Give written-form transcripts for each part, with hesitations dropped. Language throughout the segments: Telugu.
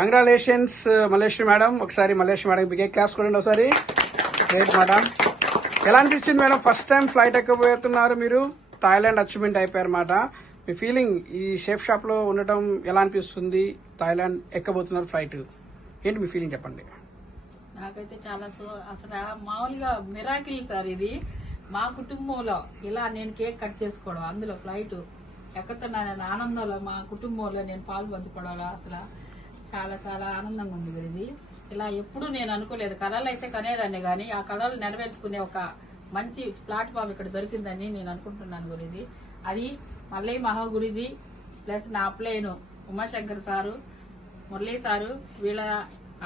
Congratulations Malesh madam. ఒకసారి మలేష్ మేడం బిగే క్లాస్ కొనండి ఒకసారి. Great madam. ఎలా అనిపించింది మేడం? ఫస్ట్ టైం ఫ్లైట్ ఎక్కబోతున్నారు మీరు, థాయిలాండ్ అచీవ్మెంట్ అయిపోయారు అన్నమాట. మీ ఫీలింగ్ ఈ షేఫ్ షాప్ లో ఉండటం ఎలా అనిపిస్తుంది? థాయిలాండ్ ఎక్కబోతున్నారు ఫ్లైట్, ఏంటి మీ ఫీలింగ్ చెప్పండి. నాకైతే చాలా అసలు మామూలుగా మిరాకిల్ సార్ ఇది. మా కుటుంబంలో ఇలా నేను కేక్ కట్ చేసుకోవడం, అందులో ఫ్లైట్ ఎక్కుతున్నాను ఆనందంలో మా కుటుంబంలో నేను పాలు పంచుకోవడం అసలు చాలా చాలా ఆనందంగా ఉంది గురించి. ఇలా ఎప్పుడు నేను అనుకోలేదు. కళలు అయితే కనేదాన్ని కానీ ఆ కళలు నెరవేర్చుకునే ఒక మంచి ప్లాట్ఫామ్ ఇక్కడ దొరికిందని నేను అనుకుంటున్నాను గురించి. అది మల్లయ్య మహా గురుజీ ప్లస్ నా అప్లైను ఉమాశంకర్ సారు, మురళీ సారు, వీళ్ళ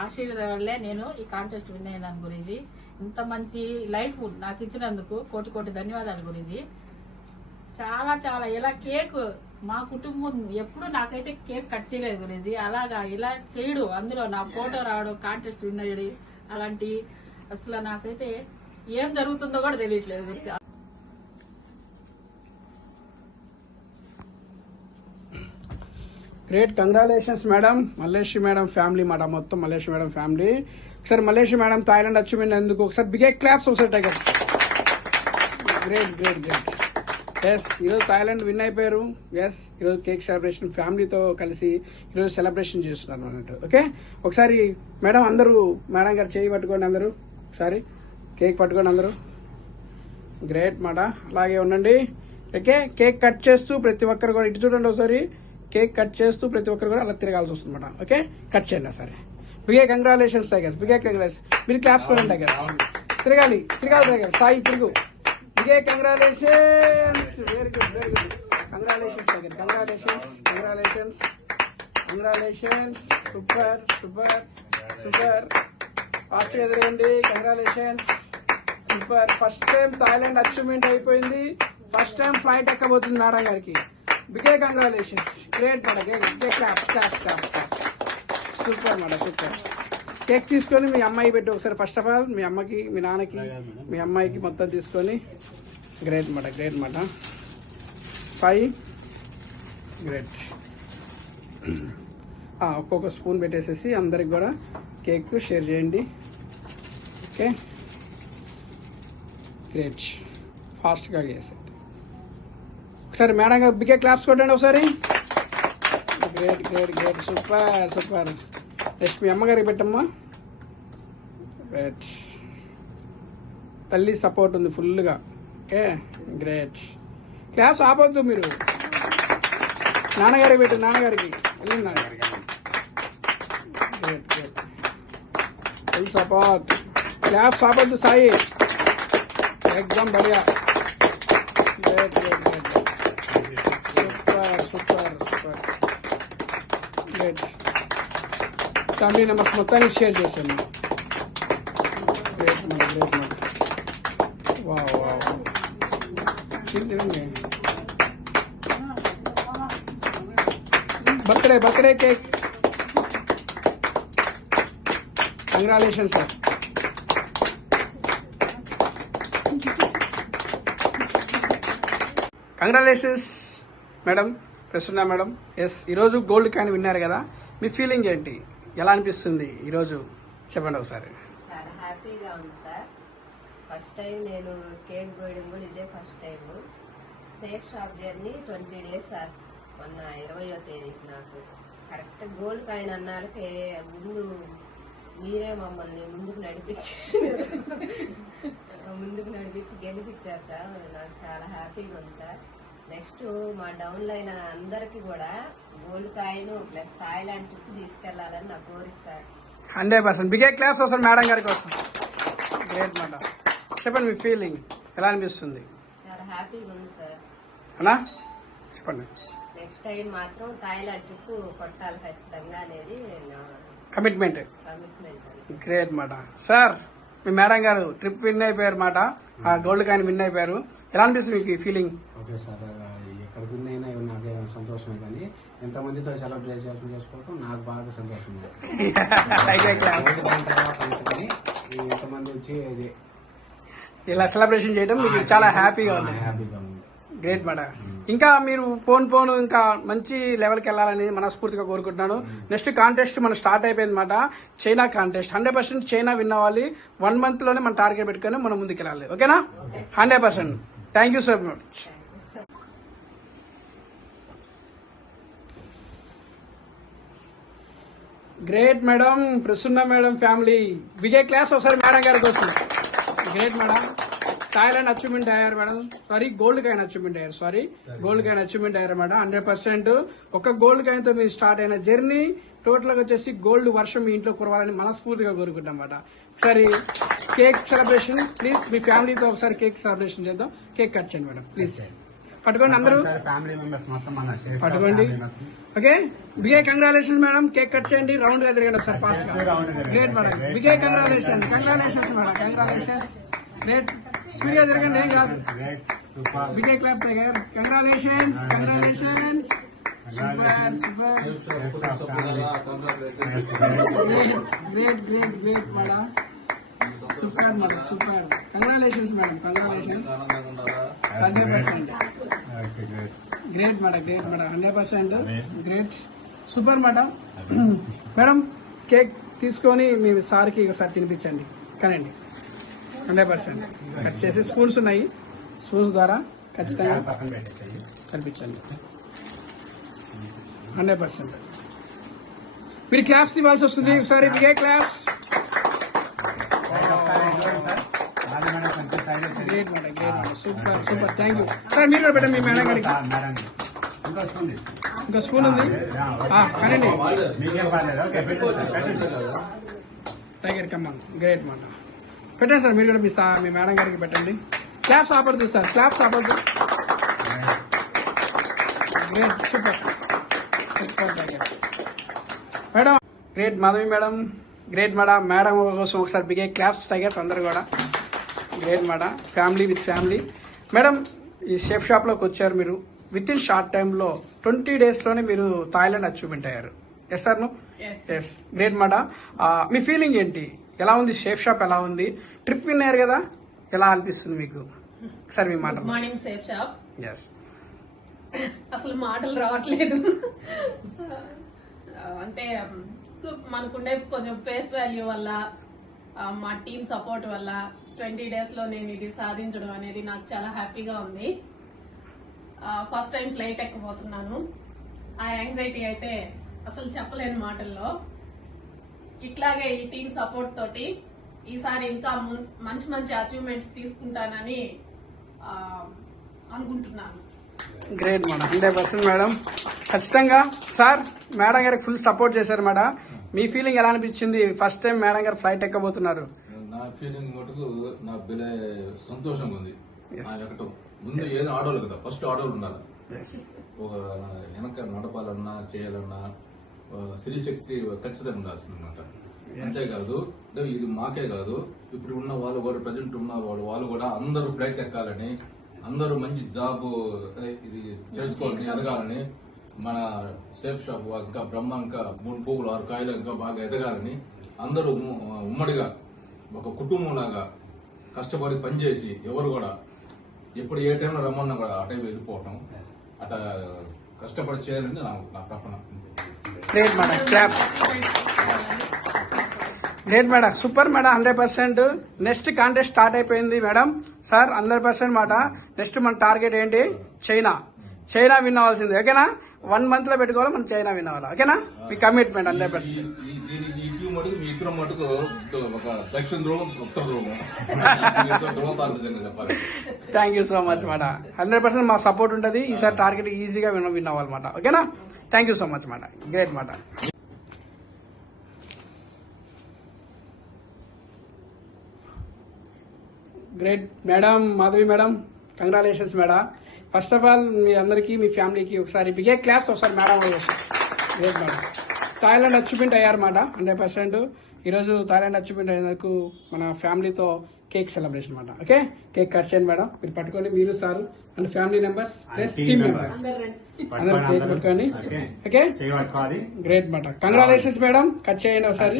ఆశీర్వాదం వల్లే నేను ఈ కాంటెస్ట్ విన్ అయినాను గురించి. ఇంత మంచి లైఫ్ నాకు ఇచ్చినందుకు కోటి కోటి ధన్యవాదాలు గురించి. చాలా చాలా ఇలా కేక్ మా కుటుంబం ఎప్పుడు నాకైతే కేక్ కట్ చేయలేదు గురించి. అలాగా ఇలా చేయడు, అందులో నా ఫోటో రావడం, కాంటెస్ట్ విన్ అయ్యడం, అలాంటి అసలు నాకైతే ఏం జరుగుతుందో కూడా తెలియట్లేదు. Great, congratulations madam. Mallesh madam family మాట, మొత్తం మల్లేష్ మేడం ఫ్యామిలీ. ఒకసారి మల్లేష్ మేడం థాయిలాండ్ అచీవ్మెంట్ ఎందుకు ఒకసారి బిగే క్లాప్స్ ఒకసారి tiger. Great great great. Yes, ఈరోజు థాయిలాండ్ విన్ అయిపోయారు. ఎస్, ఈరోజు కేక్ సెలబ్రేషన్ ఫ్యామిలీతో కలిసి ఈరోజు సెలబ్రేషన్ చేస్తున్నారు అన్నట్టు. ఓకే, ఒకసారి మేడం అందరూ మేడం గారు చేయి పట్టుకోండి, అందరూ ఒకసారి కేక్ పట్టుకోండి అందరూ. గ్రేట్ మాట, అలాగే ఉండండి. ఓకే, కేక్ కట్ చేస్తూ ప్రతి ఒక్కరు కూడా ఇటు చూడండి ఒకసారి. కేక్ కట్ చేస్తూ ప్రతి ఒక్కరు కూడా అలా తిరగాల్సి వస్తుంది మేడం. ఓకే, కట్ చేయండి సరే. Big congratulations tiger, big congratulation. మీరు క్లాప్స్ కొనండి టైగర్. తిరగాలి తిరగాలి టైగర్, సాయి తిరుగు. Big congratulations. Very good very good. Congratulations tiger, congratulations congratulations congratulations. Super super super. Fast గా తిరగండి. Congratulations, super. First time Thailand achievement అయిపోయింది. ఫస్ట్ టైం ఫ్లైట్ ఎక్కబోతుంది మేడం గారికి. Big congratulations. Great madam. Claps claps claps. Super madam, super. Cake తీసుకొని మీ అమ్మాయి పెట్టి ఒకసారి. ఫస్ట్ ఆఫ్ ఆల్ మీ అమ్మకి, మీ నాన్నకి, మీ అమ్మాయికి మొత్తం తీసుకొని. గ్రేట్ మాట, గ్రేట్ మాట. సాయి గ్రేట్. ఒక్కొక్క స్పూన్ పెట్టేసేసి అందరికి కూడా కేక్ షేర్ చేయండి. Okay, great. ఫాస్ట్గా చేసేయండి. ఒకసారి మేడం గారు బిగే క్లాప్స్ కొట్టండి ఒకసారి. Great great great. Super super. Next మీ అమ్మగారికి పెట్టమ్మా. గ్రేట్. తల్లి సపోర్ట్ ఉంది ఫుల్గా. Okay, great. క్లాప్స్ ఆపొద్దు మీరు. నాన్నగారికి పెట్టు, నాన్నగారికి వెళ్ళండి నాన్నగారికి. Great great. Full support. Claps ఆపొద్దు సాయి. ఎగ్జామ్ బడియా. Great great great. Super super super. Great. Family numbers మొత్తానికి షేర్ చేశాను. గ్రేట్ మన, గ్రేట్ మన. Wow wow. Birthday birthday cake. Congratulations sir. Congratulations madam, Prasanna madam. Yes, ఈరోజు గోల్డ్ కాయిన్ విన్నారు కదా, మీ ఫీలింగ్ ఏంటి? ఎలా అనిపిస్తుంది ఈరోజు చెప్పండి ఒకసారి. చాలా హ్యాపీగా ఉంది సార్. ఫస్ట్ టైం నేను కేక్ కోయడం కూడా ఇదే first time. Safe shop journey 20 days sir. మొన్న 20వ తేదీకి నాకు కరెక్ట్ గోల్డ్ కాయిన్ అన్నాళ్ళకి ముందు మీరే మమ్మల్ని ముందుకు నడిపించి గెలిపించారు సార్. నాకు చాలా హ్యాపీగా ఉంది సార్. నెక్స్ట్ మా డౌన్ లైన్ అందరికి కూడా gold coin plus Thailand trip తీసుకెళ్లాలని నా కోరిక సార్. 100%. బిగే క్లాస్ వస్తుంది మేడం గారి కోసం. Great madam. చెప్పండి మీ ఫీలింగ్ ఎలా అనిపిస్తుంది? చాలా హ్యాపీగా ఉంది సార్. అన్నా చెప్పండి. నెక్స్ట్ టైం మాత్రం థాయిలాండ్ ట్రిప్ కొట్టాలి ఖచ్చితంగా అనేది నా commitment. Commitment. Great madam. Sir, మీ మేడం గారు ట్రిప్ విన్ అయిపోయారు మాట, గోల్డ్ కాయిన్ విన్ అయిపోయారు. ఎలా అనిపిస్తుంది మీకు ఫీలింగ్? ఓకే సార్, ఎక్కడికి విన్నైనా నాకే సంతోషమే, కానీ ఎంతమందితో సెలబ్రేషన్ చేసుకోవడం నాకు బాగా సంతోషం. ఎంతమంది వచ్చి ఇలా సెలబ్రేషన్ చేయడం మీకు చాలా హ్యాపీగా ఉంది. హ్యాపీగా ఉంది. Great madam. ఇంకా మీరు పోను ఇంకా మంచి లెవెల్కి వెళ్ళాలని మనస్ఫూర్తిగా కోరుకుంటున్నాను. నెక్స్ట్ కాంటెస్ట్ మనం స్టార్ట్ అయిపోయింది మాట, చైనా కాంటెస్ట్. 100% చైనా విన్ అవ్వాలి. 1 month లోనే మనం టార్గెట్ పెట్టుకుని మనం ముందుకెళ్ళాలి. ఓకేనా? 100%. Thank you so much. Great madam, Prasanna madam family. Big claps ఒకసారి మేడం గారి కోసం. Great madam. థాయిలాండ్ అచీవ్మెంట్ అయ్యారు మేడం. గోల్డ్ కాయిన్ అచీవ్మెంట్ అయ్యారు. గోల్డ్ కాయిన్ అచీవ్మెంట్ అయ్యారు మేడం. 100%. ఒక గోల్డ్ కాయిన్ తో మీరు స్టార్ట్ అయిన జర్నీ టోటల్ గా వచ్చేసి గోల్డ్ వర్షం మీ ఇంట్లో కురవాలని మనస్ఫూర్తిగా కోరుకుంటాం అన్నమాట. ఒకసారి కేక్ సెలబ్రేషన్ ప్లీజ్, మీ ఫ్యామిలీతో ఒకసారి కేక్ సెలబ్రేషన్ చేద్దాం. కేక్ కట్ చేయండి మేడం ప్లీజ్. పట్టుకోండి అందరూ, ఫ్యామిలీ మెంబర్స్ మొత్తం పట్టుకోండి. Okay, big congratulations madam. Cake cut చేయండి, రౌండ్ గా తిరగండి ఒకసారి ఫాస్ట్ గా. Great madam, big congratulations madam, congratulations. Great, speed గా తిరగండి, ఏం కాదు. Big clap tiger, congratulations. Super great madam. Super madam, super. Congratulations madam, congratulations. 100%. Great madam, 100%. Great, super madam. Madam cake తీసుకొని మీ సార్కి ఒకసారి తినిపించండి. కనండి. 100% కట్ చేసి స్పూన్స్ ఉన్నాయి, స్పూన్స్ ద్వారా ఖచ్చితంగా కనిపించండి. 100%. మీరు క్లాప్స్ ఇవ్వాల్సి వస్తుంది. ఒకసారి బిగే claps. Great madam, super. Thank you sir. మీరు కూడా పెట్టండి మీ మేడం గారికి. ఇంకా స్పూన్ ఉంది కనండి. Tiger come on. గ్రేట్ మేడం, పెట్టండి సార్. మీరు కూడా మీ మేడం గారికి పెట్టండి. క్లాప్స్ ఆపడదు సార్, క్లాప్స్ ఆపడదు. Great, super tiger madam. Great Madhavi madam. Great madam. Madam కోసం ఒకసారి బిగే క్లాప్స్ టైగర్స్ అందరు కూడా. Great madam, family with family. Madam ఈ షేప్ షాప్ లోకి వచ్చారు మీరు. విత్ ఇన్ షార్ట్ టైంలో 20 days లోనే మీరు థాయిలాండ్ అచీవ్మెంట్ అయ్యారు. Yes sir? Yes. Great madam. మీ ఫీలింగ్ ఏంటి? ఎలా ఉంది షేప్ షాప్? ఎలా ఉంది? ట్రిప్ విన్నారు కదా, ఎలా అనిపిస్తుంది మీకు? సార్ మీ మాట. Good morning safe shop. Yes. అసలు మాటలు రావట్లేదు. అంటే మనకుండే కొంచెం ఫేస్ వాల్యూ వల్ల, మా టీమ్ సపోర్ట్ వల్ల 20 days లో నేను ఇది సాధించడం అనేది నాకు చాలా హ్యాపీగా ఉంది. ఫస్ట్ టైం ఫ్లైట్ ఎక్కబోతున్నాను. ఆ యాంగ్జైటీ అయితే అసలు చెప్పలేని మాటల్లో. ఇట్లాగే ఈ టీమ్ సపోర్ట్ తోటి ఈసారి ఇంకా మంచి అచీవ్మెంట్స్ తీసుకుంటానని అనుకుంటున్నాను. Great madam, 100% madam. ఖచ్చితంగా సార్ మేడం గారికి ఫుల్ సపోర్ట్ చేశారు మేడం. మీ ఫీలింగ్ ఎలా అనిపించింది? ఫస్ట్ టైం మేడం గారు ఫ్లైట్ ఎక్కబోతున్నారు. నా ఫీలింగ్ మటుకు నాకు భలే సంతోషంగా ఉంది. ఎక్కటం ముందు ఏదో ఆడోళ్ళు కదా, ఫస్ట్ ఆడోళ్ళు ఉండాలి. ఒక వెనక నడపాలన్నా చేయాలన్నా శక్తి ఖచ్చితంగా ఉండాల్సింది అనమాట. అంతేకాదు ఇది మాకే కాదు, ఇప్పుడు ఉన్న వాళ్ళు కూడా ప్రజెంట్ ఉన్న వాళ్ళు కూడా అందరూ ఫ్లైట్ ఎక్కాలని, అందరూ మంచి జాబ్ ఇది చేసుకోవాలని, ఎదగాలని, మన సేఫ్ షాప్ ఇంకా బ్రహ్మ ఇంకా 3 పువ్వులు 6 కాయలు ఇంకా బాగా ఎదగాలని అందరూ ఉమ్మడిగా ఒక కుటుంబం లాగా కష్టపడి పనిచేసి ఎవరు కూడా ఎప్పుడు ఏ టైంలో రమ్మన్నా కూడా ఆ టైం వెళ్ళిపోవటం, అట్లా కష్టపడి చేయాలని నా తపన. Great madam, clap. Great madam, super madam, 100%. Next contest start అయిపోయింది మేడం. సార్ 100% మాట. నెక్స్ట్ మన టార్గెట్ ఏంటి? చైనా విన్ అవ్వాల్సింది. ఓకేనా? 1 month లో పెట్టుకోవాలి, మనం చైనా విన్ అవ్వాలి. ఓకేనా? మీ కమిట్మెంట్ 100%. మీ ఇద్దరు మటుకు ఒక దక్షిణ ధ్రువం, ఉత్తర ధ్రువం చెప్పాలి. Thank you so much madam. 100% మా సపోర్ట్ ఉంటుంది. ఈసారి టార్గెట్ ఈజీగా విన్ అవ్వాలన్నమాట. ఓకేనా? Thank you so much madam. Great madam. Great madam, Madhavi madam, congratulations madam. First of all మీ అందరికీ, మీ ఫ్యామిలీకి ఒకసారి బిగే క్లాప్స్ ఒకసారి madam. Great madam. Thailand achievement అయ్యారన్నమాట 100%. ఈరోజు థాయిలాండ్ అచీవ్మెంట్ అయినందుకు మన ఫ్యామిలీతో కేక్ సెలబ్రేషన్ అనమాట. ఓకే, కేక్ కట్ చేయండి మేడం. మీరు పట్టుకోండి, మీరు sir and family members plus team members. అందరూ కేక్ పెట్టుకోండి. Okay, great madam. Congratulations madam. Cut చేయండి ఒకసారి.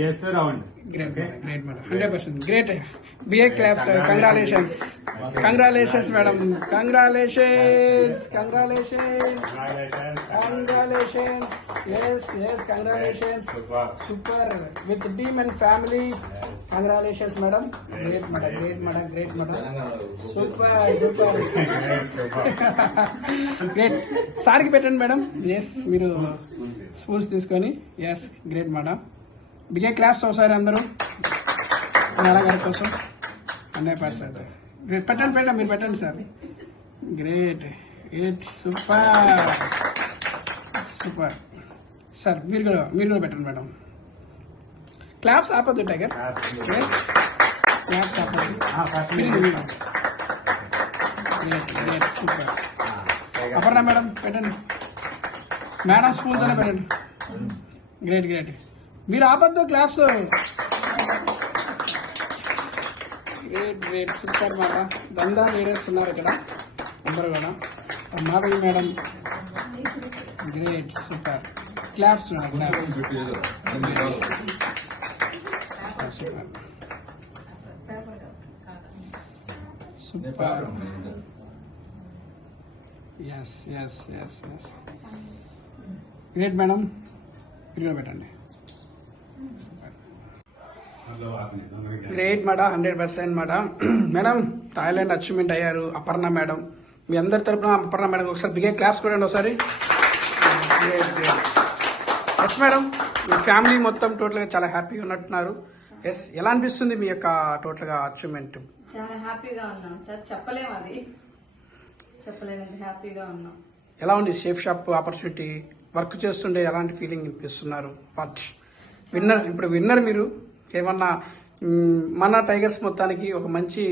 Great great madam, 100% great. Big claps. Congratulations, congratulations madam, congratulations, congratulations, congratulations. Yes yes, congratulations. Super with team and family. Congratulations madam. Great madam, great madam, great madam. Super super, great. సార్కి పెట్టండి మేడం. ఎస్, మీరు స్పూన్స్ తీసుకొని. Yes, great madam. Big claps ఒకసారి అందరూ మేడం గారి కోసం. 100%. పెట్టండి పెట్టండి, మీరు పెట్టండి sir. Great great, super super. Sir మీరు కూడా పెట్టండి మేడం. క్లాప్స్ ఆపద్దు టైగర్, క్లాప్స్ ఆపద్దు. Great great, super. Aparna madam పెట్టండి. మేడం స్కూల్తోనే పెట్టండి. Great great. మీరు ఆపద్దు క్లాప్స్. గ్రేట్ గ్రేట్, సూపర్ మాట. దందా లీడర్స్ ఉన్నారు ఇక్కడ అందరూ కూడా. Madhavi madam, great, super. Claps madam, claps. Super super. Yes yes yes yes, great madam. ఇక్కడ పెట్టండి. Great madam, 100% madam. Madam Thailand achievement అయ్యారు అపర్ణ మేడం. మీ అందరి తరపున అపర్ణ మేడం ఒకసారి బిగ్ క్లాప్స్ కొడండి ఒకసారి. Great great. ఎస్ మేడం, మీ ఫ్యామిలీ మొత్తం టోటల్గా చాలా హ్యాపీగా ఉన్నట్టున్నారు. ఎస్, ఎలా అనిపిస్తుంది మీ యొక్క టోటల్గా అచీవ్మెంట్? చాలా హ్యాపీగా ఉన్నాం సార్, చెప్పలేము, అది చెప్పలేనంత హ్యాపీగా ఉన్నాం. ఎలా ఉంది షేప్ షాప్ ఆపర్చునిటీ? వర్క్ చేస్తుండే ఎలాంటి ఫీలింగ్ అనిపిస్తున్నారు? వాట్ విన్నర్, ఇప్పుడు విన్నర్ మీరు. ఏమన్నా మన టైగర్స్ మొత్తానికి ఒక మంచి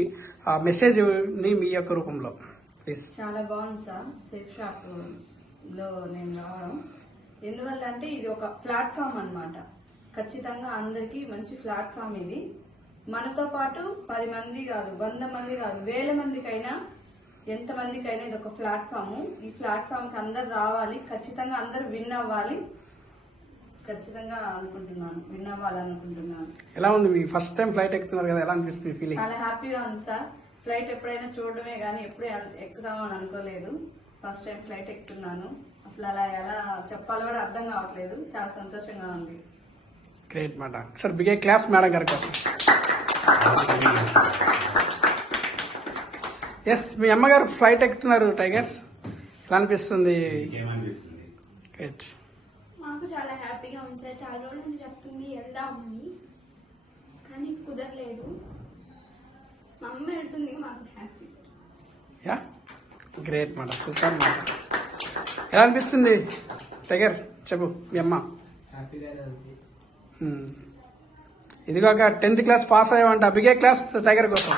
మెసేజ్ ని మీ యొక్క రూపంలో ప్లీజ్. చాలా బాగుంది సార్ సేఫ్ షాప్ లో నేను రావడం. ఎందువల్ల అంటే ఇది ఒక ప్లాట్ఫామ్ అన్నమాట. ఖచ్చితంగా అందరికీ మంచి ప్లాట్ఫామ్ ఇది. మనతో పాటు 10 మంది కాదు, 100 మంది కాదు, 1000 మందికైనా, ఎంతమందికైనా ఇది ఒక ప్లాట్ఫామ్. ఈ ప్లాట్ఫామ్ కి అందరు రావాలి, ఖచ్చితంగా అందరు విన్ అవ్వాలి, ఖచ్చితంగా అనుకుంటున్నాను, విన్ అవ్వాలనుకుంటున్నాను. ఎలా ఉంది మీ ఫస్ట్ టైం ఫ్లైట్ ఎక్కుతున్నారు కదా, ఎలా అనిపిస్తుంది ఫీలింగ్? చాలా హ్యాపీగా ఉంది సార్. ఫ్లైట్ ఎప్పుడైనా చూడడమే కానీ ఎప్పుడూ ఎక్కుదామో అని అనుకోలేదు. ఫస్ట్ టైం ఫ్లైట్ ఎక్కుతున్నాను. అసలు అలా ఎలా చెప్పాలో కూడా అర్థం కావట్లేదు. చాలా సంతోషంగా ఉంది. Great madam. Sir big claps madam గారి కోసం. ఎస్, మీ అమ్మగారు ఫ్లైట్ ఎక్కుతున్నారు టైగర్స్, ఎలా అనిపిస్తుంది? గ్రేట్. మాకు చాలా హ్యాపీగా ఉంది సార్. చాలా రోజుల నుంచి చెప్తుంది వెళ్దామని, కానీ కుదరలేదు. మా అమ్మ వెళ్తుంది, మాకు happy sir. Yeah, great madam, super madam. ఎలా అనిపిస్తుంది టైగర్? చెప్పు మీ అమ్మ. ఇదిగోక 10th క్లాస్ పాస్ అయ్యామంట. బిగే క్లాస్ టైగర్ కోసం.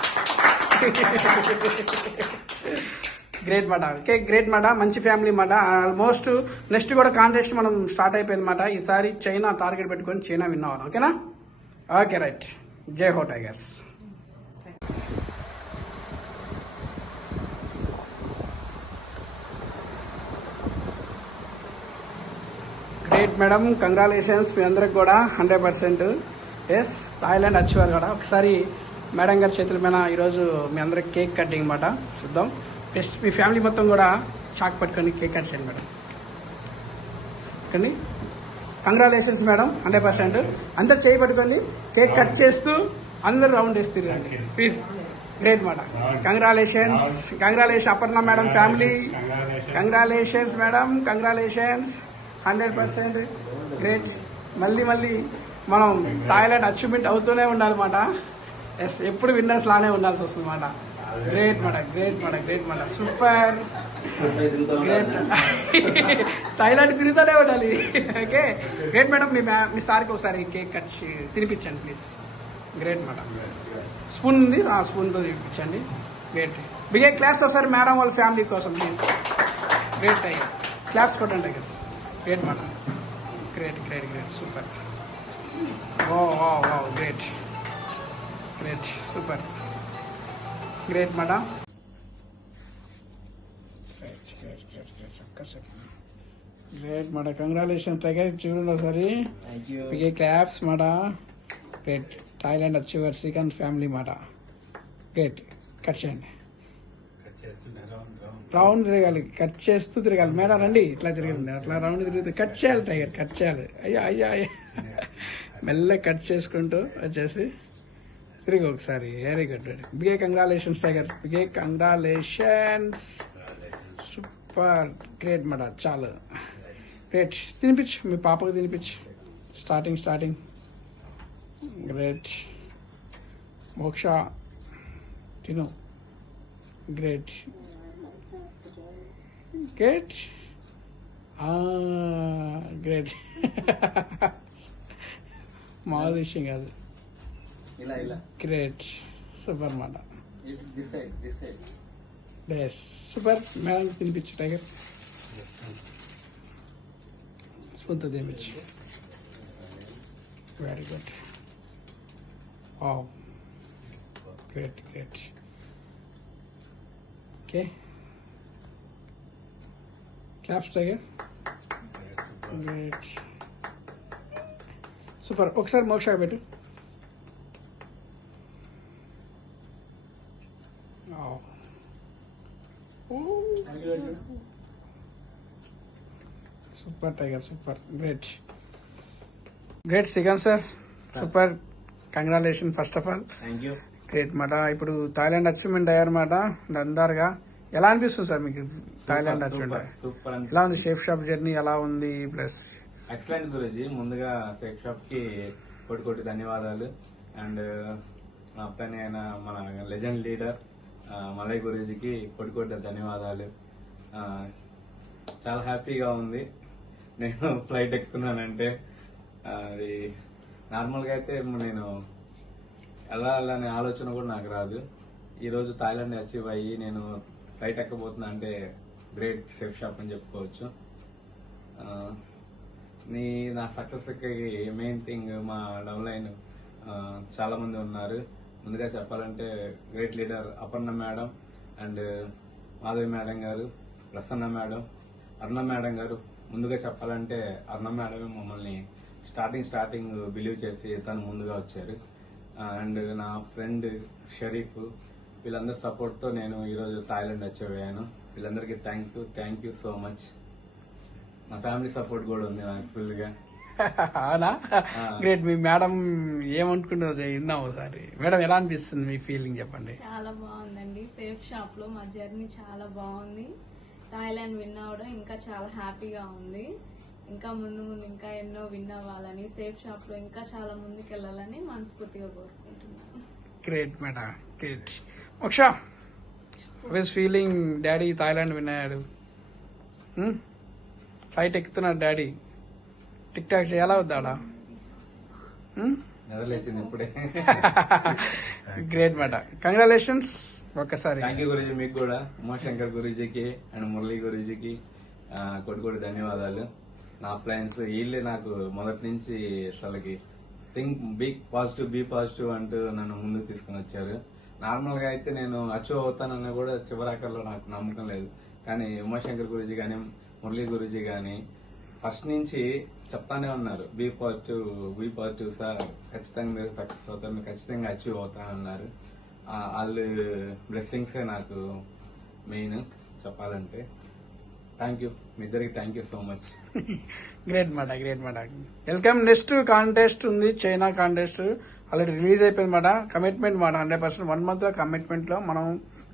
గ్రేట్ మాట. ఓకే, గ్రేట్ మాట. మంచి ఫ్యామిలీ మాట. ఆల్మోస్ట్ నెక్స్ట్ కూడా కాంటెస్ట్ మనం స్టార్ట్ అయిపోయింది మాట. ఈసారి చైనా టార్గెట్ పెట్టుకొని చైనా విన్ అవ్వాలి. ఓకేనా? Okay, right. జై హో టైగర్స్. గ్రేట్ మేడం, కంగ్రాచులేషన్స్ మీ అందరికి కూడా 100%. ఎస్, థాయిలాండ్ వచ్చేవారు కూడా. ఒకసారి మేడం గారి చేతుల మీద ఈరోజు మీ అందరికి కేక్ కటింగ్ మాట చూద్దాం. నెక్స్ట్ మీ ఫ్యామిలీ మొత్తం కూడా చాక్ పట్టుకొని కేక్ కట్ చేయండి మేడం. Okay, congratulations madam, 100%. అందరు చేయి పట్టుకొని కేక్ కట్ చేస్తూ అందరు రౌండ్ వేస్తుంది. Great madam, congratulations. Congratulation Aparna madam family. Congratulations madam, congratulations. 100% great. మళ్ళీ మళ్ళీ మనం థాయిలాండ్ అచీవ్మెంట్ అవుతూనే ఉండాలన్నమాట. ఎస్, ఎప్పుడు విన్నర్స్ లానే ఉండాల్సి వస్తుంది అన్నమాట. Great madam, great madam, great madam, super. Great. Thailand తిరుగుతూనే ఉండాలి. Okay, great madam. మీ సార్కి ఒకసారి కేక్ కట్ తినిపించండి ప్లీజ్. Great madam. స్పూన్ ఉంది, ఆ స్పూన్తో తినిపించండి. గ్రేట్. బిగే క్లాప్స్ ఒకసారి మేడం వాళ్ళ ఫ్యామిలీ కోసం ప్లీజ్. గ్రేట్ టైగర్, క్లాప్స్ కొట్టండి tigers. Great madam, great great great, super. ఓ ఓ ఓ, great great, super. Great madam. ఒక్కసారి గ్రేట్ మాట, కంగ్రాచులేషన్ టైగర్. చూడండి ఒకసారి బిగ్ క్లాప్స్ మాట. Great. Thailand achiever second family మాట. గ్రేట్. కట్ చేయండి. రౌండ్ తిరగాలి, కట్ చేస్తూ తిరగాలి. మేడం రండి, ఇట్లా తిరగండి, అట్లా రౌండ్ తిరుగుతుంది. కట్ చేయాలి టైగర్, కట్ చేయాలి. అయ్యా అయ్యా అయ్యా, మెల్ల కట్ చేసుకుంటూ వచ్చేసి తిరిగి ఒకసారి. Very good. Big congratulations tiger, big congratulations. Super. Great మాట, చాలా గ్రేట్. తినిపించు, మీ పాపకు తినిపించు. స్టార్టింగ్. గ్రేట్. మోక్ష తిను. గ్రేట్. గ్రేట్. గ్రేట్. మామూలు విషయం కాదు. గ్రేట్. సూపర్ మాట. సూపర్. మేడం తినిపించు టైగర్, స్పూన్తో తినిపించు. Very good. Great. Okay, claps tiger. Great. Super. ఒకసారి మోక్ష పెట్టు. Super tiger, super. Great. Second sir, super. Congratulation first of all. Great మాట. ఇప్పుడు థాయిలాండ్ అచీవ్మెంట్ అయ్యారన్నమాట అందరుగా. ఎలా అనిపిస్తుంది సార్ మీకు థాయిలాండ్ అచీవ్మెంట్? సూపర్. ఎలా ఉంది షేఫ్ షాప్ జర్నీ, ఎలా ఉంది? Plus excellent Guruji. ముందుగా షేఫ్ షాప్ కి కోటి ధన్యవాదాలు. అండ్ మా పైన అయిన మన లెజెండ్ లీడర్ మలయ్ గురూజీకి కోటి ధన్యవాదాలు. చాలా హ్యాపీగా ఉంది. నేను ఫ్లైట్ ఎక్కుతున్నానంటే అది నార్మల్గా అయితే నేను ఎలా అనే ఆలోచన కూడా నాకు రాదు. ఈరోజు థాయిలాండ్ అచీవ్ అయ్యి నేను ఫ్లైట్ ఎక్కబోతున్నా అంటే గ్రేట్ షేఫ్ షాప్ అని చెప్పుకోవచ్చు. నా సక్సెస్ కి మెయిన్ థింగ్ మా డౌన్ లైన్ చాలా మంది ఉన్నారు. ముందుగా చెప్పాలంటే great leader Aparna madam and Madhavi madam గారు, ప్రసన్న మేడం, అరుణ మేడం గారు. ముందుగా చెప్పాలంటే అరుణ మేడమే మమ్మల్ని స్టార్టింగ్ బిలీవ్ చేసి తను ముందుగా వచ్చారు. అండ్ నా ఫ్రెండ్ షరీఫ్, వీళ్ళందరి సపోర్ట్ తో నేను ఈరోజు థాయిలాండ్ అచీవ్ అయ్యాను. వీళ్ళందరికీ థ్యాంక్ యూ సో మచ్. నా ఫ్యామిలీ సపోర్ట్ కూడా ఉంది నాకు ఫుల్ గా. అవునా? గ్రేట్. మీ మేడం ఏమనుకుంటున్నారు విన్నాం ఒకసారి. మేడం ఎలా అనిపిస్తుంది మీ ఫీలింగ్ చెప్పండి. చాలా బాగుందండి. సేఫ్ షాప్ లో మా జర్నీ చాలా బాగుంది. థాయిలాండ్ విన్ అవడం ఇంకా చాలా హ్యాపీగా ఉంది. ఇంకా ముందు ఇంకా ఎన్నో విన్ అవ్వాలని, సేఫ్ షాప్ లో ఇంకా చాలా ముందుకు వెళ్ళాలని మనస్ఫూర్తిగా కోరుకుంటున్నాను. Great madam, great. మోక్ష, ఫీలింగ్ డాడీ థాయిలాండ్ విన్ అయ్యాడు, ఫ్లైట్ ఎక్కుతున్నాడు డాడీ, టిక్ టాక్ చేయాలా వద్దాడా? నిద్రలేచింది ఇప్పుడే. Great madam, congratulations. ఒక్కసారి థ్యాంక్ యూ గురూజీ. మీకు కూడా ఉమాశంకర్ గురూజీకి అండ్ మురళీ గురూజీకి కోటి ధన్యవాదాలు. నా ప్లాన్స్ వీళ్ళే నాకు మొదటి నుంచి అసలుకి బీ పాజిటివ్ అంటూ నన్ను ముందుకు తీసుకుని వచ్చారు. నార్మల్ గా అయితే నేను అచీవ్ అవుతానన్నా కూడా చివరాకల్లో నాకు నమ్మకం లేదు. కానీ ఉమాశంకర్ గురూజీ గానీ మురళీ గురూజీ గానీ ఫస్ట్ నుంచి చెప్తానే ఉన్నారు, బీ పాజిటివ్ సార్, ఖచ్చితంగా మీరు సక్సెస్ అవుతారు, మీరు ఖచ్చితంగా అచీవ్ అవుతానన్నారు. వాళ్ళు బ్లెస్సింగ్సే నాకు మెయిన్ చెప్పాలంటే. థ్యాంక్ యూ మీ ఇద్దరికి, thank you so much. Great madam, great madam. Welcome. Next contest ఉంది, చైనా కాంటెస్ట్ ఆల్రెడీ రిలీజ్ అయిపోయింది మాట. కమిట్మెంట్ మాట 100%. 1 month లో కమిట్మెంట్ లో మనం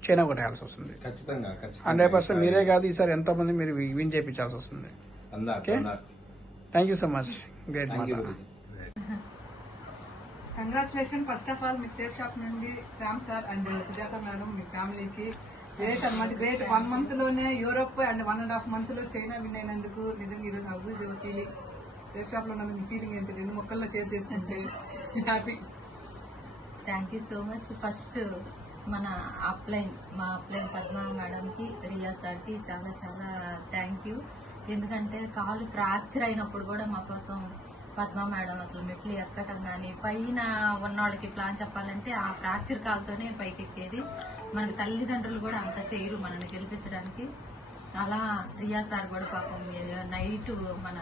చైనా కొట్టేయాల్సి వస్తుంది. ఖచ్చితంగా 100%. మీరే కాదు, ఈసారి ఎంతో మంది మీరు విన్ చేయించాల్సి వస్తుంది. Thank you so much. Great madam. Congratulation first of all. మీకు సేఫ్ షాప్ నుండి Shyam sir and Sujatha madam, మీ ఫ్యామిలీకి గ్రేట్ అనమాట. గ్రేట్. 1 month లోనే యూరోప్ అండ్ 1.5 month లో చైనా విన్ అయినందుకు నిజంగా ఈరోజు అభివృద్ధి ఫీలింగ్. సేఫ్ షాప్ లో ఉన్నందుకు మీ ఫీలింగ్ ఏంటి? 2 ముక్కల్లో షేర్ చేసుకుంటే happy. Thank you so much. First మన మా అప్లైన్ పద్మా మేడంకి, రియా సార్కి చాలా చాలా థ్యాంక్ యూ. ఎందుకంటే కాలు ఫ్రాక్చర్ అయినప్పుడు కూడా మా కోసం పద్మా మేడం అసలు మెట్లు ఎక్కటం కానీ, పైన ఉన్నవాళ్ళకి ప్లాన్ చెప్పాలంటే ఆ ఫ్రాక్చర్ కాలుతోనే పైకి ఎక్కేది. మనకి తల్లిదండ్రులు కూడా అంత చేయరు మనల్ని గెలిపించడానికి. అలా రియా సార్ కూడా పాపం నైట్ మన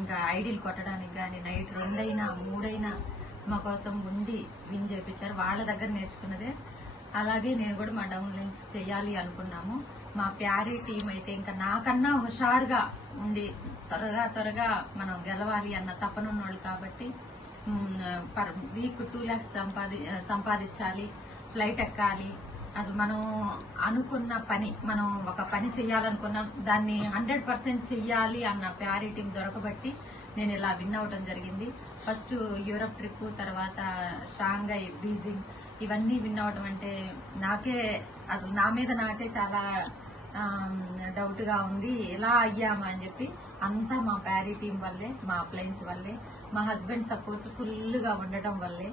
ఇంకా ఐడీలు కొట్టడానికి కానీ నైట్ 2 అయినా 3 అయినా మా కోసం ఉండి విన్ చేయించారు. వాళ్ళ దగ్గర నేర్చుకున్నదే. అలాగే నేను కూడా మా డౌన్ లైన్స్ చేయాలి అనుకున్నాము. మా ప్యారీ టీం అయితే ఇంకా నాకన్నా హుషారుగా ఉండి త్వరగా మనం గెలవాలి అన్న తపనున్నోళ్ళు కాబట్టి వీక్ 2 lakhs సంపాదించాలి, ఫ్లైట్ ఎక్కాలి. అది మనం అనుకున్న పని, మనం ఒక పని చేయాలనుకున్నాం, దాన్ని 100% చెయ్యాలి అన్న ప్యారీ టీం దొరకబట్టి నేను ఇలా విన్ అవటం జరిగింది. ఫస్ట్ యూరప్ ట్రిప్, తర్వాత షాంఘై, బీజింగ్ ఇవన్నీ విన్ అవటం అంటే నాకే అసలు నా మీద నాకే చాలా డౌట్ గా ఉంది. ఎలా అయ్యామా అని చెప్పి అంతా మా ప్యారీ టీం వల్లే, మా అప్లయన్స్ వల్లే, మా హస్బెండ్ సపోర్ట్ ఫుల్ గా ఉండటం వల్లే.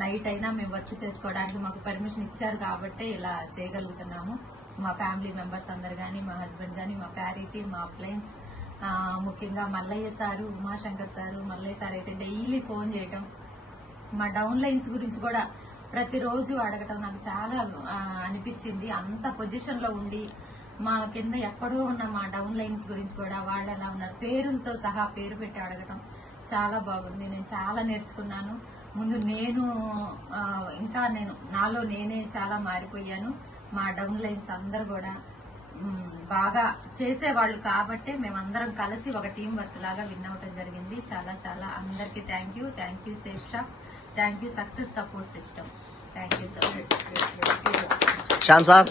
నైట్ అయినా మేము వర్క్ చేసుకోవడానికి మాకు పర్మిషన్ ఇచ్చారు కాబట్టి ఇలా చేయగలుగుతున్నాము. మా ఫ్యామిలీ మెంబర్స్ అందరు కానీ, మా హస్బెండ్ కానీ, మా ప్యారీ టీం, మా అప్లయన్స్, ముఖ్యంగా Mallaiah sir, Umashankar sir. Mallaiah sir అయితే డైలీ ఫోన్ చేయటం, మా డౌన్ లైన్స్ గురించి కూడా ప్రతిరోజు అడగటం నాకు చాలా అనిపించింది. అంత పొజిషన్ లో ఉండి మా కింద ఎక్కడో ఉన్న మా డౌన్ లైన్స్ గురించి కూడా వాళ్ళు ఎలా ఉన్నారు పేరులతో సహా పేరు పెట్టి అడగటం చాలా బాగుంది. నేను చాలా నేర్చుకున్నాను. ముందు నాలో నేనే చాలా మారిపోయాను. మా డౌన్ లైన్స్ అందరు కూడా బాగా చేసేవాళ్ళు కాబట్టే మేమందరం కలిసి ఒక టీం వర్క్ లాగా విన్ అవటం జరిగింది. చాలా చాలా అందరికీ thank you safe shop, thank you success support system, thank you sir. Shyam sir,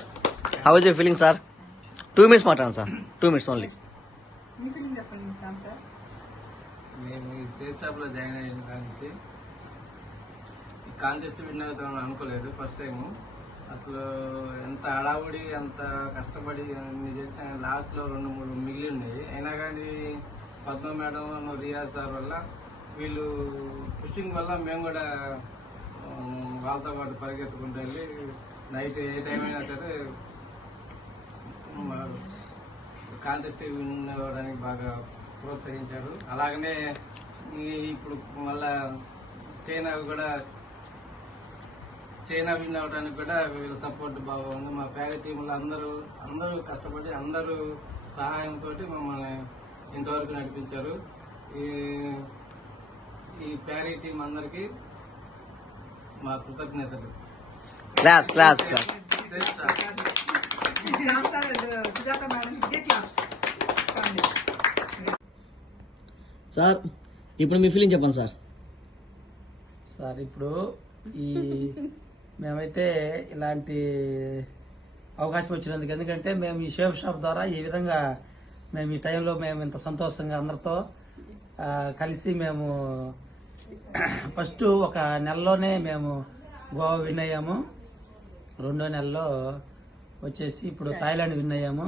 how is your feeling sir? 2 minutes మాట్లాడండి సార్, 2 minutes ఓన్లీ. మీ ఫీలింగ్ చెప్పండి శ్యామ్ సార్. మేము ఈ సేఫ్ షాప్ లో జాయిన్ అయిన కానించి ఈ కాంటెస్ట్ విన్ అవుతామని అనుకోలేదు. ఫస్ట్ టైం అసలు ఎంత హడావుడి, ఎంత కష్టపడి అన్ని చేసిన లాస్ట్ లో 2-3 మిగిలి ఉన్నాయి. అయినా కానీ పద్మ మేడం, రియా సార్ వల్ల, వీళ్ళు పుషింగ్ వల్ల మేము కూడా వాళ్ళతో పాటు పరిగెత్తుకుంటూ వెళ్ళి నైట్ ఏ టైం అయినా సరే కాంటెస్ట్ విన్ అవ్వడానికి బాగా ప్రోత్సహించారు. అలాగనే ఇప్పుడు మళ్ళా చైనా విన్ అవడానికి కూడా వీళ్ళ సపోర్ట్ బాగా ఉంది. మా ప్యారీ టీంలో అందరూ కష్టపడి అందరూ సహాయంతో మమ్మల్ని ఇంతవరకు నడిపించారు. ఈ ప్యారీ టీం అందరికి మా కృతజ్ఞతలు. Claps. Shyam sir, Sujatha madam, claps. Sir ఇప్పుడు మీ ఫీలింగ్ చెప్పండి సార్. సార్ ఇప్పుడు మేమైతే ఇలాంటి అవకాశం వచ్చినందుకు, ఎందుకంటే మేము ఈ షేప్ షాప్ ద్వారా ఈ విధంగా మేము ఈ టైంలో మేము ఇంత సంతోషంగా అందరితో కలిసి మేము ఫస్ట్ ఒక నెలలోనే మేము గోవా విన్ అయ్యాము. 2వ నెలలో వచ్చేసి ఇప్పుడు థాయిలాండ్ విన్ అయ్యాము.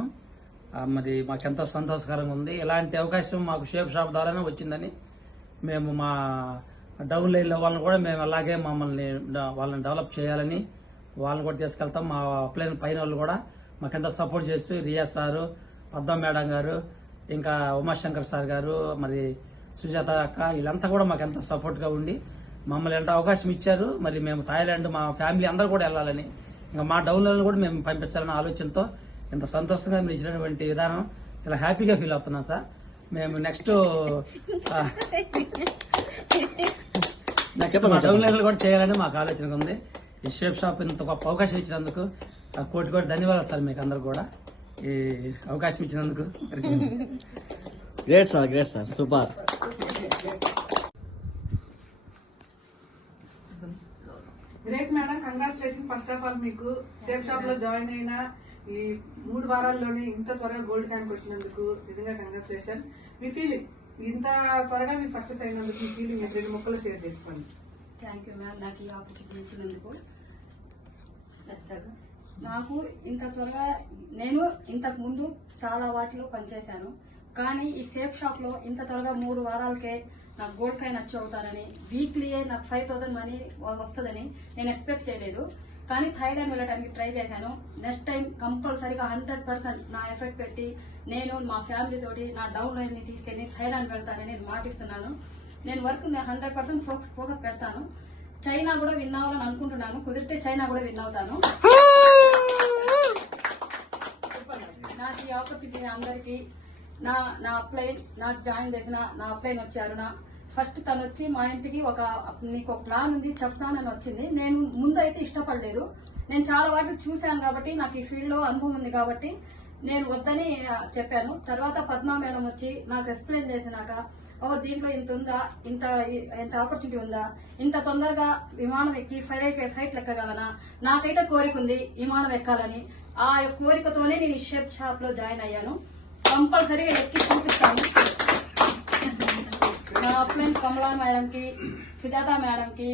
మరి మాకెంతో సంతోషకరంగా ఉంది. ఇలాంటి అవకాశం మాకు షేప్ షాప్ ద్వారానే వచ్చిందని మేము మా డౌన్ లైన్ లో వాళ్ళని కూడా మేము అలాగే వాళ్ళని డెవలప్ చేయాలని వాళ్ళని కూడా తీసుకెళ్తాం. మా ప్లేన్ పైన వాళ్ళు కూడా మాకెంతో సపోర్ట్ చేసి రియా సారు, పద్మ మేడం గారు, ఇంకా ఉమాశంకర్ సార్ గారు, మరి సుజాత అక్క, వీళ్ళంతా కూడా మాకెంతో సపోర్ట్ గా ఉండి మమ్మల్ని ఎంత అవకాశం ఇచ్చారు. మరి మేము థాయిలాండ్ మా ఫ్యామిలీ అందరూ కూడా వెళ్ళాలని, ఇంకా మా డౌన్ లైన్ కూడా మేము పంపించాలన్న ఆలోచనతో ఇంత సంతోషంగా మీరు ఇచ్చినటువంటి విధానం చాలా హ్యాపీగా ఫీల్ అవుతున్నాం సార్. మేము నెక్స్ట్ డౌన్ లైన్ కూడా చేయాలని మాకు ఆలోచన ఉంది. ఈ షేప్ షాప్ ఇంత గొప్ప అవకాశం ఇచ్చినందుకు కోటి ధన్యవాదాలు సార్. మీకు అందరు కూడా ఈ అవకాశం ఇచ్చినందుకు great sir, super. Great madam, congratulation. First of all మీకు సేఫ్ షాప్ లో జాయిన్ అయిన ఈ 3 వారాల్లోనే ఇంత త్వరగా గోల్డ్ క్యాంప్ వచ్చినందుకు నిజంగా కంగ్రాచులేషన్. మీ ఫీలింగ్, ఇంత త్వరగా మీరు సక్సెస్ అయినందుకు మీ ఫీలింగ్ 2 ముక్కలు షేర్ చేసుకోండి. థ్యాంక్ యూ మ్యామ్, నాకు ఈ ఆపర్చునిటీ ఇచ్చినందుకు. నాకు ఇంత త్వరగా, నేను ఇంతకు ముందు చాలా వాటిలో పనిచేశాను, కానీ ఈ సేఫ్ షాప్ లో ఇంత త్వరగా 3 వారాలకే నాకు గోల్డ్ కాయిన్ అచీవ్ అవుతానని, వీక్లీయే నాకు 5,000 మనీ వస్తుందని నేను ఎక్స్పెక్ట్ చేయలేదు. కానీ థాయిలాండ్ వెళ్ళడానికి ట్రై చేశాను. నెక్స్ట్ టైం కంపల్సరీగా 100% నా ఎఫర్ట్ పెట్టి నేను మా ఫ్యామిలీ తోటి నా డౌన్ లైన్ ని తీసుకెళ్లి థాయిలాండ్ వెళ్తానని నేను మాటిస్తున్నాను. నేను వర్క్ 100% ఫోకస్ పెడతాను. చైనా కూడా విన్ అవ్వాలని అనుకుంటున్నాను. కుదిరితే చైనా కూడా విన్ అవుతాను. నాకు ఈ ఆపర్చునిటీ అందరికి నా అప్లైన్ నాకు జాయిన్ చేసిన నా అప్లైన్ వచ్చారు. ఫస్ట్ తను వచ్చి మా ఇంటికి నీకు ఒక ప్లాన్ ఉంది చెప్తానని వచ్చింది. నేను ముందు అయితే ఇష్టపడలేదు. నేను చాలా వాటిని చూశాను కాబట్టి నాకు ఈ ఫీల్డ్ లో అనుభవం ఉంది కాబట్టి నేను వద్దని చెప్పాను. తర్వాత పద్మా మేడం వచ్చి నాకు ఎక్స్ప్లెయిన్ చేసినాక దీంట్లో ఇంత ఉందా, ఇంత ఆపర్చునిటీ ఉందా, ఇంత తొందరగా విమానం ఎక్కి ఫ్లైట్ ఎక్కగలనా, నాకైతే కోరిక ఉంది విమానం ఎక్కాలని. ఆ కోరికతోనే నేను ఈ షేప్ షాప్ లో జాయిన్ అయ్యాను. కంపల్సరీగా ఎక్కి చూపిస్తాను. మా అప్లైన్ కమలా మేడం కి, సుజాత మేడం కి,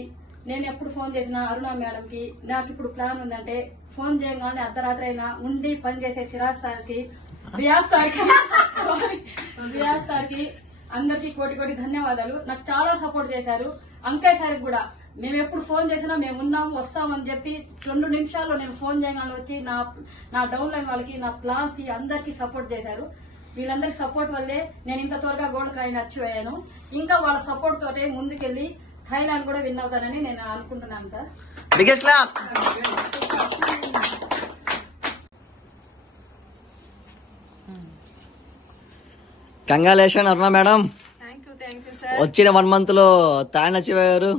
నేను ఎప్పుడు ఫోన్ చేసినా అరుణ మేడం కి నాకు ఇప్పుడు ప్లాన్ ఉందంటే ఫోన్ చేయగానే అర్ధరాత్రి అయినా ఉండి పనిచేసే సిరాజ్ సార్కి, రియాజ్ సార్కి అందరికీ కోటి ధన్యవాదాలు. నాకు చాలా సపోర్ట్ చేశారు. అంకయ్య సార్కి కూడా మేము ఎప్పుడు ఫోన్ చేసినా మేము ఉన్నాము వస్తామని చెప్పి 2 నిమిషాల్లో నేను ఫోన్ చేయగానే వచ్చి నా డౌన్ లైన్ వాళ్ళకి, నా ప్లాన్స్ కి అందరికీ సపోర్ట్ చేశారు. వీళ్ళందరి సపోర్ట్ వల్లే నేను ఇంత త్వరగా గోల్డ్ కాయిన్ అచీవ్ అయ్యాను. ఇంకా వాళ్ళ సపోర్ట్ తోటే ముందుకెళ్లి థాయిలాండ్ కూడా విన్ అవుతానని నేను అనుకుంటున్నాను sir. Biggest class. Congratulation Aruna madam. Thank you sir. వచ్చిన 1 month లో థాయిలాండ్ అచీవ్ అయ్యారు.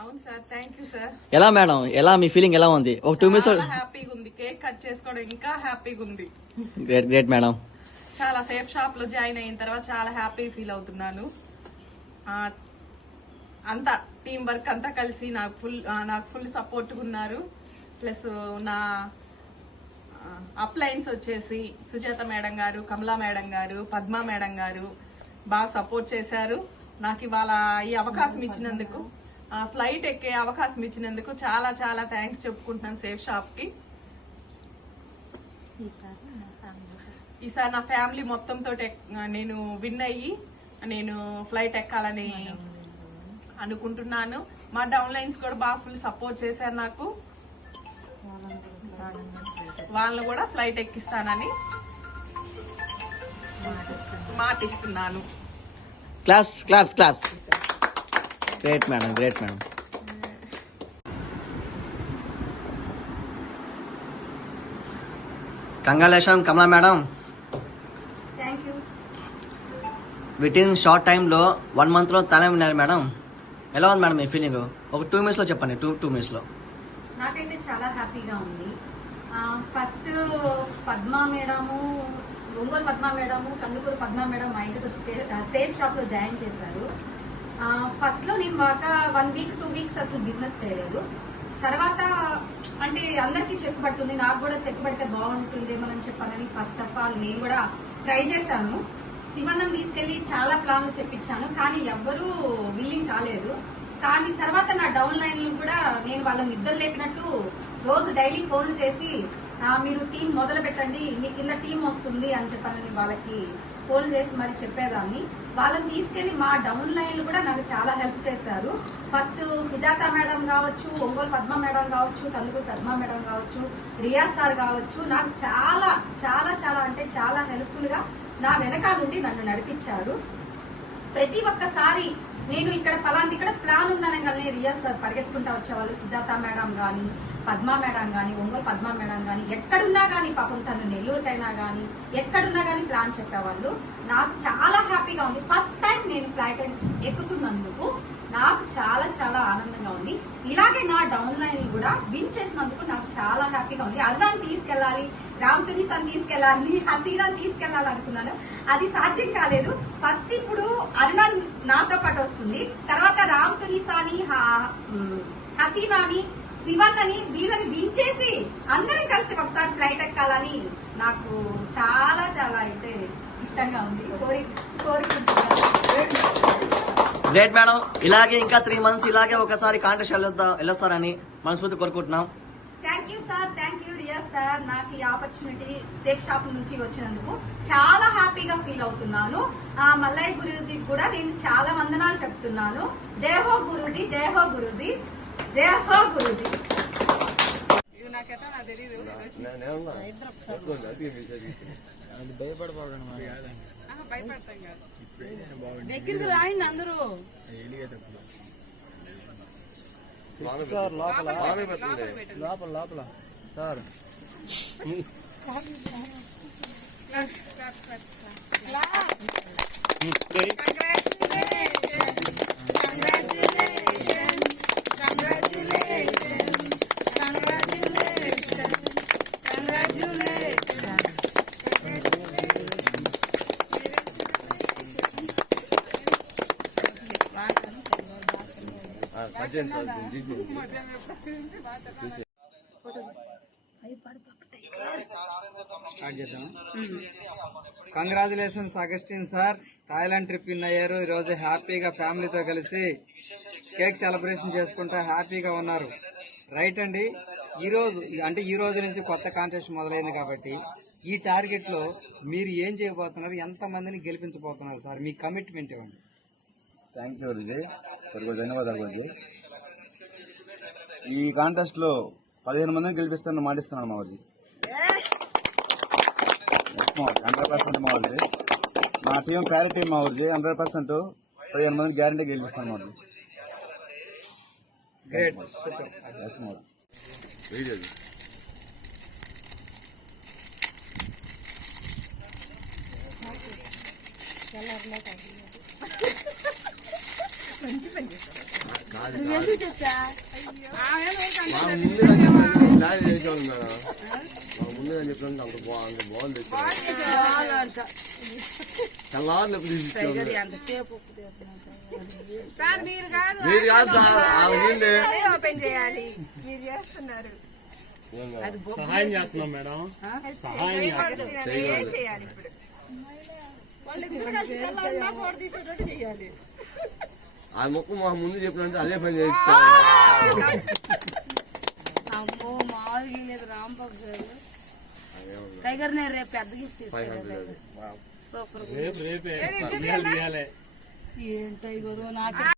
అవును సార్, థ్యాంక్ యూ సార్. ఎలా మేడం, ఎలా మీ ఫీలింగ్ ఎలా ఉంది? ఒక 2 minutes. హ్యాపీగా ఉంది. కేక్ కట్ చేసుకోవడం ఇంకా హ్యాపీగా ఉంది. Great madam. చాలా సేఫ్ షాప్ లో జాయిన్ అయిన తర్వాత చాలా హ్యాపీ ఫీల్ అవుతున్నాను. అంతా టీం వర్క్ అంతా కలిసి నాకు ఫుల్ సపోర్ట్ ఉన్నారు. ప్లస్ నా అప్లైన్స్ వచ్చేసి సుజాత మేడం గారు, కమలా మేడం గారు, పద్మా మేడం గారు బాగా సపోర్ట్ చేశారు. నాకు ఇవాళ ఈ అవకాశం ఇచ్చినందుకు, ఫ్లైట్ ఎక్కే అవకాశం ఇచ్చినందుకు చాలా చాలా థ్యాంక్స్ చెప్పుకుంటున్నాను సేఫ్ షాప్ కి. ఈసారి నా ఫ్యామిలీ మొత్తంతో నేను విన్ అయ్యి నేను ఫ్లైట్ ఎక్కాలని అనుకుంటున్నాను. మా డౌన్ లైన్స్ కూడా బాగా ఫుల్ సపోర్ట్ చేశారు నాకు. వాళ్ళని కూడా ఫ్లైట్ ఎక్కిస్తానని మాటిస్తున్నాను. Claps claps claps. Great madam, great madam. Congratulation Kamala madam. Thank you. With in short టైంలో 1 month లో థాయిలాండ్ విన్నారు మేడం. ఎలా ఉంది మేడం మీ ఫీలింగ్? ఒక 2 minutes లో చెప్పండి. 2 minutes లో. నాకైతే చాలా హ్యాపీగా ఉంది. First Padma madam, Ongole Padma madam, Kandukur Padma madam మా ఇంటికి వచ్చి సేఫ్ షాప్ లో జాయిన్ చేశారు. ఫస్ట్ లో నేను బాగా 1 week 2 weeks అసలు బిజినెస్ చేయలేదు. తర్వాత అంటే అందరికీ చెక్ పట్టుంది, నాకు కూడా చెక్ పడితే బాగుంటుందేమోనని చెప్పాలని ఫస్ట్ ఆఫ్ ఆల్ నేను కూడా ట్రై చేశాను. శివన్నని తీసుకెళ్లి చాలా ప్లాన్లు చెప్పించాను, కానీ ఎవ్వరూ విల్లింగ్ కాలేదు. కానీ తర్వాత నా డౌన్ లైన్లు కూడా నేను వాళ్ళని నిద్ర లేపినట్టు రోజు డైలీ ఫోన్లు చేసి మీరు టీం మొదలు పెట్టండి, మీ కింద టీం వస్తుంది అని చెప్పాలని వాళ్ళకి ఫోన్ చేసి మరి చెప్పేదాన్ని. వాళ్ళని తీసుకెళ్లి మా డౌన్ లైన్లు కూడా నాకు చాలా హెల్ప్ చేశారు. ఫస్ట్ సుజాత మేడం కావచ్చు, ఒంగోలు పద్మ మేడం కావచ్చు, కందుకూరు పద్మ మేడం కావచ్చు, రియాజ్ సార్ కావచ్చు, నాకు చాలా చాలా చాలా అంటే చాలా హెల్ప్ఫుల్ గా నా వెనకాల నుండి నన్ను నడిపించారు. ప్రతి ఒక్కసారి నేను ఇక్కడ పలాంటి ఇక్కడ ప్లాన్ ఉందనగానే రియాజ్ సార్ పరిగెత్తుకుంటా వచ్చేవాళ్ళు. సుజాత మేడం గాని, పద్మా మేడం గాని, ఒంగోలు పద్మా మేడం గాని, ఎక్కడున్నా గానీ పాపం తను నెల్లూరుకైనా గానీ ఎక్కడున్నా గానీ ప్లాన్ చెప్పేవాళ్ళు. నాకు చాలా హ్యాపీగా ఉంది. ఫస్ట్ టైం నేను ఫ్లైట్ ఎక్కుతున్నందుకు నాకు చాలా చాలా ఆనందంగా ఉంది. ఇలాగే నా డౌన్ లైన్ కూడా విన్ చేసినందుకు నాకు చాలా హ్యాపీగా ఉంది. అరుణాన్ని తీసుకెళ్లాలి, రామ్ తునిసాన్ని తీసుకెళ్లాలి, హసీనాన్ని తీసుకెళ్లాలి అనుకున్నాను. అది సాధ్యం కాలేదు. ఫస్ట్ ఇప్పుడు అరుణ నాతో పాటు వస్తుంది, తర్వాత రామ్ తునిసాని, హసీనాని, శివన్నని వీళ్ళని విన్ చేసి అందరం కలిసి ఒకసారి ఫ్లైట్ ఎక్కాలని నాకు చాలా చాలా అయితే ఇష్టంగా ఉంది. కోరుకుంటున్నాను. Great madam. ఇలాగే ఇంకా 3 months ఇలాగే ఒకసారి కాంటెస్ట్ వెళ్ళొస్తారని మనస్ఫూర్తి కోరుకుంటున్నాం. Thank you sir, thank you Riyaz sir. నాకు ఈ ఆపర్చునిటీ సేఫ్ షాప్ నుంచి వచ్చినందుకు చాలా హ్యాపీగా ఫీల్ అవుతున్నాను. మల్లయ్య గురూజీకి కూడా నేను చాలా వందనాలు చెప్తున్నాను. జై హో గురూజీ, జై హో గురూజీ, జై హో గురూజీ. దగ్గరికి రాయండి అందరూ. సార్ లోపల లోపల లోపల సార్ స్టార్ట్ చేద్దాం. Congratulations Augustine sir, Thailand trip win అయ్యారు. ఈరోజు హ్యాపీగా ఫ్యామిలీతో కలిసి కేక్ సెలబ్రేషన్ చేసుకుంటా హ్యాపీగా ఉన్నారు. రైట్ అండి. ఈ రోజు నుంచి కొత్త కాంటెస్ట్ మొదలైంది కాబట్టి ఈ టార్గెట్ లో మీరు ఏం చేయబోతున్నారు, ఎంత మందిని గెలిపించబోతున్నారు సార్, మీ కమిట్మెంట్ ఇవ్వండి. థ్యాంక్ యూ విజయ్, ధన్యవాదాలు విజయ్. ఈ కాంటెస్ట్ లో 15 మందిని గెలిపిస్తానని మాటిస్తున్నాను మా ఊరి 100% మా ఊరి. మా టీం ప్యారీ టీం మా ఊరి 100% 15 మందిని గ్యారంటీ గెలిపిస్తాను మా ఊరి. గ్రేట్. ముందుగా చెప్పిన అంత బాగుంది. తెల్లారు మీరు కాదు సార్, ఓపెన్ చేయాలి, మీరు చేస్తున్నారు. సహాయం చేస్తున్నాం మేడం. ఏం చేయాలి ఇప్పుడు? ఆ మొక్క మా ముందు చెప్పినట్టు అదే పని చేయిస్తాం. అమ్మో మామూలుగా లేదు రాంబాబు సార్. టైగర్ నేను రేపు పెద్ద గిఫ్ట్ ఇస్తాను. సూపర్. రేపే ఏం టైగరు నాకు